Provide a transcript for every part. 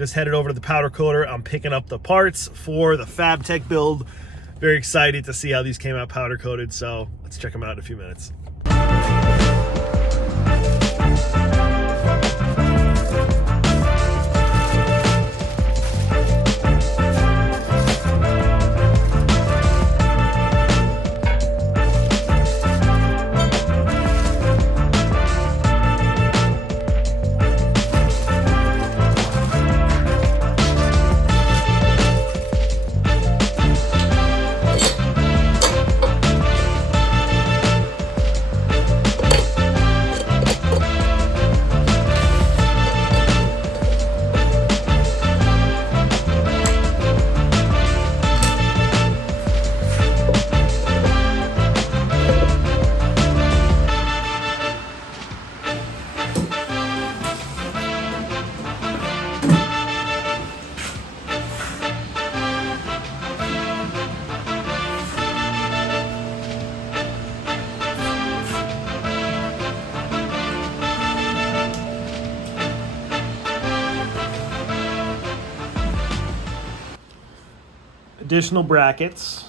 Just headed over to the powder coater. I'm picking up the parts for the Fabtech build. Very excited to see how these came out powder coated, so let's check them out in a few minutes. Additional brackets.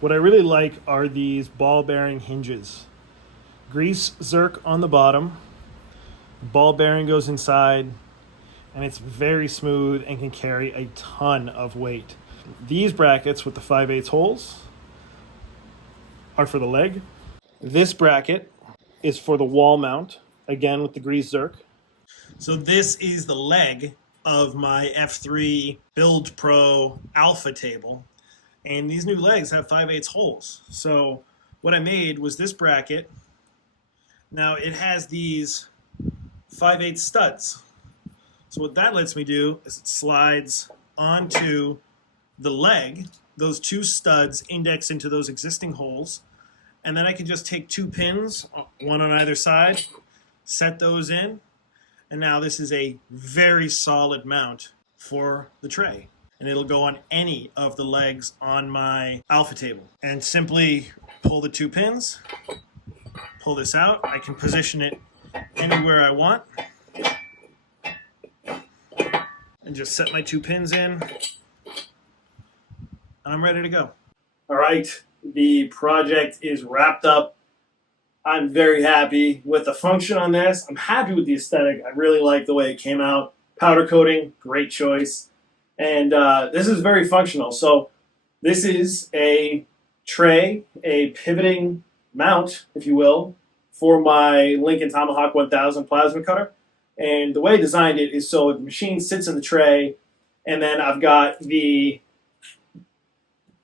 What I really like are these ball bearing hinges. Grease zerk on the bottom, ball bearing goes inside, and it's very smooth and can carry a ton of weight. These brackets with the 5/8 holes are for the leg. This bracket is for the wall mount, again with the grease zerk. So this is the leg of my F3 Build Pro Alpha table, and these new legs have 5/8 holes. So what I made was this bracket. Now it has these 5/8 studs. So what that lets me do is it slides onto the leg, those two studs index into those existing holes, and then I can just take two pins, one on either side, set those in, and now this is a very solid mount for the tray. And it'll go on any of the legs on my Alpha table. And simply pull the two pins, pull this out. I can position it anywhere I want. And just set my two pins in. And I'm ready to go. All right, the project is wrapped up. I'm very happy with the function on this. I'm happy with the aesthetic. I really like the way it came out. Powder coating, great choice. And this is very functional. So this is a tray, a pivoting mount, if you will, for my Lincoln Tomahawk 1000 plasma cutter. And the way I designed it is so the machine sits in the tray, and then I've got the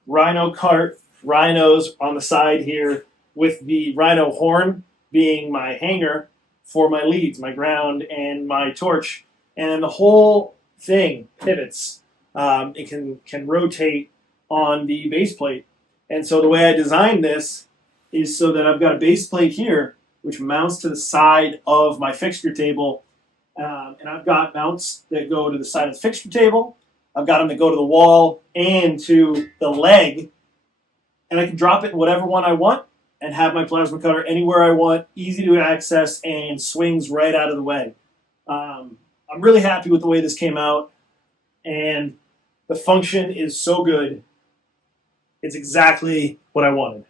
Rhino cart, rhinos on the side here, with the rhino horn being my hanger for my leads, my ground, and my torch. And the whole thing pivots. It can rotate on the base plate. And so the way I designed this is so that I've got a base plate here, which mounts to the side of my fixture table. And I've got mounts that go to the side of the fixture table. I've got them that go to the wall and to the leg. And I can drop it in whatever one I want and have my plasma cutter anywhere I want, easy to access, and swings right out of the way. I'm really happy with the way this came out, and the function is so good. It's exactly what I wanted.